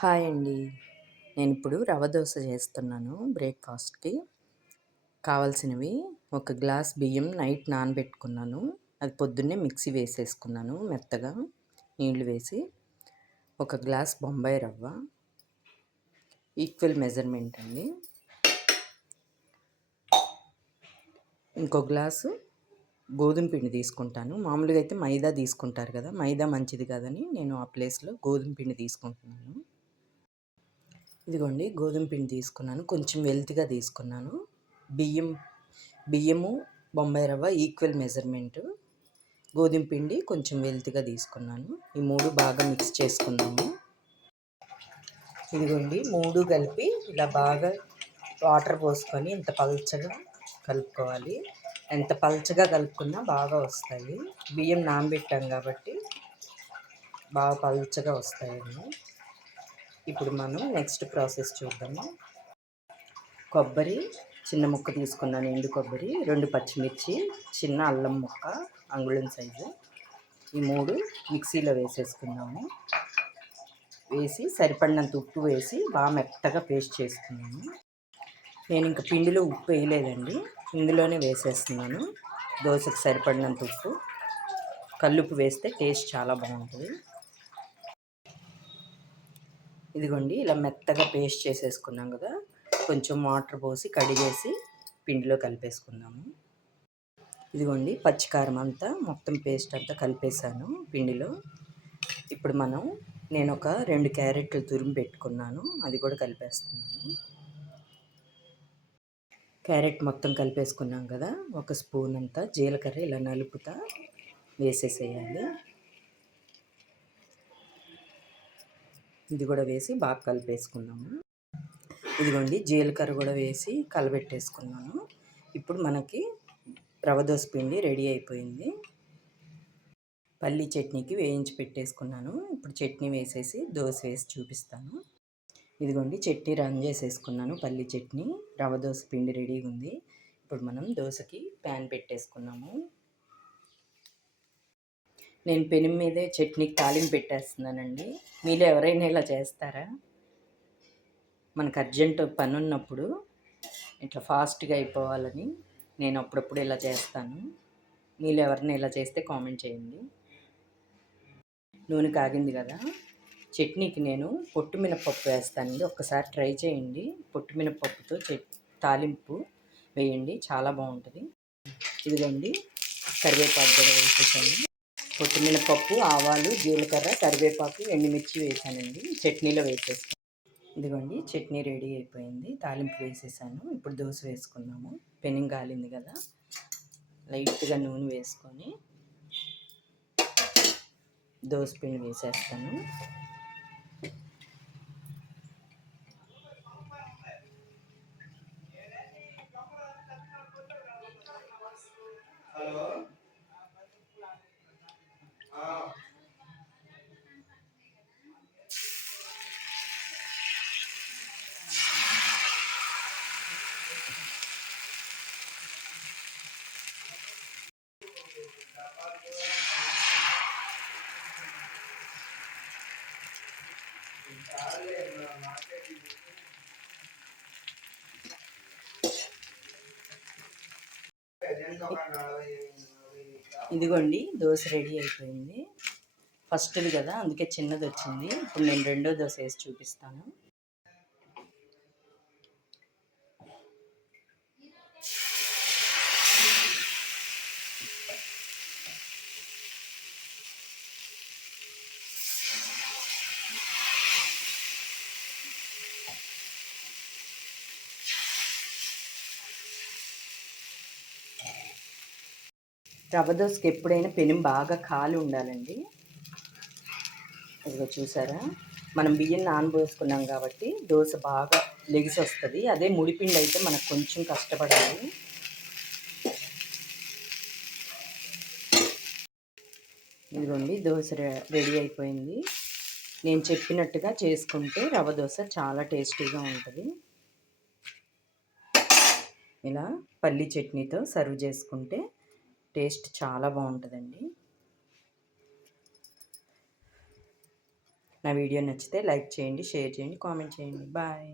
Hi అండి. నేనిప్పుడు రవ్వ దోస చేస్తున్నాను బ్రేక్‌ఫాస్ట్‌కి. కావాల్సినవి ఒక గ్లాస్ బియ్యం నైట్ నానబెట్టుకున్నాను. అది పొద్దున్నే మిక్సీ వేసేసుకున్నాను మెత్తగా నీళ్లు వేసి. ఒక గ్లాస్ బొంబాయి రవ్వ, ఈక్వల్ మెజర్‌మెంట్ అండి. ఇంకో గ్లాసు గోధుమ పిండి తీసుకుంటాను. మామూలుగా అయితే మైదా తీసుకుంటారు కదా! మైదా మంచిది కాదని నేను ఆ ప్లేస్‌లో గోధుమ పిండి తీసుకుంటున్నాను. ఇదిగోండి గోధుమ పిండి తీసుకున్నాను. కొంచెం వెల్తిగా తీసుకున్నాను. బియ్యము, బొంబాయి రవ్వ ఈక్వల్ మెజర్మెంటు. గోధుమ పిండి కొంచెం వెల్తిగా తీసుకున్నాను. ఈ 3 బాగా మిక్స్ చేసుకుందాము. ఇదిగోండి 3 కలిపి ఇలా బాగా వాటర్ పోసుకొని ఇంత పల్చగా కలుపుకోవాలి. ఎంత పల్చగా కలుపుకున్నా బాగా వస్తాయి. బియ్యం నానబెట్టాం కాబట్టి బాగా పల్చగా వస్తాయండి. ఇప్పుడు మనం నెక్స్ట్ ప్రాసెస్ చూద్దాము. కొబ్బరి చిన్న ముక్క తీసుకున్నాను, ఎండు కొబ్బరి, 2 పచ్చిమిర్చి, చిన్న అల్లం ముక్క అంగుళం సైజు. ఈ 3 మిక్సీలో వేసేసుకున్నాము. వేసి సరిపడినంత ఉప్పు వేసి బాగా మెత్తగా పేస్ట్ చేసుకున్నాము. నేను ఇంక పిండిలో ఉప్పు వేయలేదండి, ఇందులోనే వేసేస్తున్నాను. దోశకు సరిపడినంత ఉప్పు. కల్లుప్పు వేస్తే టేస్ట్ చాలా బాగుంటుంది. ఇదిగోండి ఇలా మెత్తగా పేస్ట్ చేసేసుకున్నాం కదా, కొంచెం వాటర్ పోసి కడిగేసి పిండిలో కలిపేసుకుందాము. ఇదిగోండి పచ్చికారం అంతా మొత్తం పేస్ట్ అంతా కలిపేసాను పిండిలో. ఇప్పుడు నేను ఒక 2 క్యారెట్లు తురిమి పెట్టుకున్నాను, అది కూడా కలిపేస్తున్నాను. క్యారెట్ మొత్తం కలిపేసుకున్నాం కదా, ఒక స్పూన్ అంతా జీలకర్ర ఇలా నలుపుతా వేసేసేయాలి. ఇది కూడా వేసి బాగా కలిపేసుకున్నాము. ఇదిగోండి జీలకర్ర కూడా వేసి కలబెట్టేసుకున్నాను. ఇప్పుడు మనకి రవ్వ దోస పిండి రెడీ అయిపోయింది. పల్లీ చట్నీకి వేయించి పెట్టేసుకున్నాను. ఇప్పుడు చట్నీ వేసేసి దోశ వేసి చూపిస్తాను. ఇదిగోండి చట్నీ రన్ చేసేసుకున్నాను, పల్లీ చట్నీ. రవ్వ దోస పిండి రెడీగా ఉంది. ఇప్పుడు మనం దోశకి ప్యాన్ పెట్టేసుకున్నాము. నేను పెనం మీదే చట్నీకి తాలింపు పెట్టేస్తున్నానండి. మీలో ఎవరైనా ఇలా చేస్తారా? మనకు అర్జెంటు పని ఉన్నప్పుడు ఇట్లా ఫాస్ట్గా అయిపోవాలని నేను అప్పుడప్పుడు ఇలా చేస్తాను. మీలో ఎవరైనా ఇలా చేస్తే కామెంట్ చేయండి. నూనె కాగింది కదా, చట్నీకి నేను పొట్టు మినపప్పు వేస్తానండి. ఒక్కసారి ట్రై చేయండి. పొట్టు మినపప్పుతో తాలింపు వేయండి, చాలా బాగుంటుంది. ఇదిగోండి కరివేపాకు కూడా వేసేసాను. పొట్టు మినపప్పు, ఆవాలు, జీలకర్ర, కరివేపాకు, ఎండుమిర్చి వేసానండి. చట్నీలో వేసేస్తాను. ఇదిగోండి చట్నీ రెడీ అయిపోయింది. తాలింపు వేసేసాను. ఇప్పుడు దోశ వేసుకున్నాము. పెనం కాలింది కదా, లైట్గా నూనె వేసుకొని దోశ పిండి వేసేస్తాను. ఇదిగోండి దోశ రెడీ అయిపోయింది. ఫస్ట్ది కదా అందుకే చిన్నది వచ్చింది. ఇప్పుడు నేను రెండో దోశ వేసి చూపిస్తాను. రవ్వ దోశకి ఎప్పుడైనా పెనం బాగా కాలి ఉండాలండి. ఇదిగో చూసారా, మనం బియ్యం నానబోసుకున్నాం కాబట్టి దోశ బాగా లెగిసి వస్తుంది. అదే ముడిపిండి అయితే మనకు కొంచెం కష్టపడాలి. ఇదిగోండి దోశ రెడీ అయిపోయింది. నేను చెప్పినట్టుగా చేసుకుంటే రవ్వ దోశ చాలా టేస్టీగా ఉంటుంది. ఇలా పల్లీ చట్నీతో సర్వ్ చేసుకుంటే టేస్ట్ చాలా బాగుంటుందండి. నా వీడియో నచ్చితే లైక్ చేయండి, షేర్ చేయండి, కామెంట్ చేయండి. బాయ్.